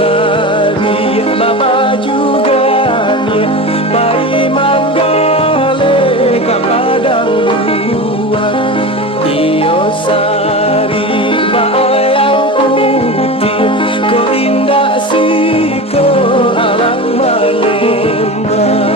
sari baba juga ni pai manggale ka padang buah iyo sari bayang putih ko indah si ko alang Palembang.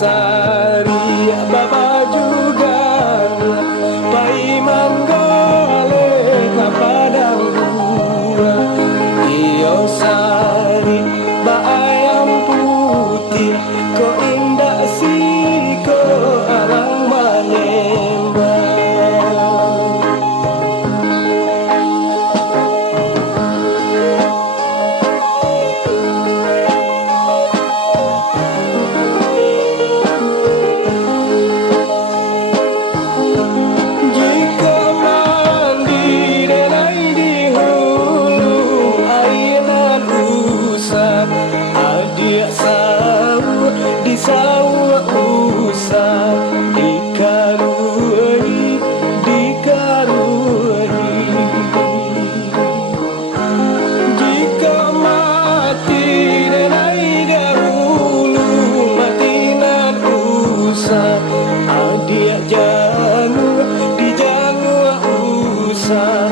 Sari baba juga pai manggale ka padang buah iyo sari bayang putih ko indah si ko alang Palembang. Sawah usah dikaruni jika mati denai dahulu matinan usah adik jangan dijangu usah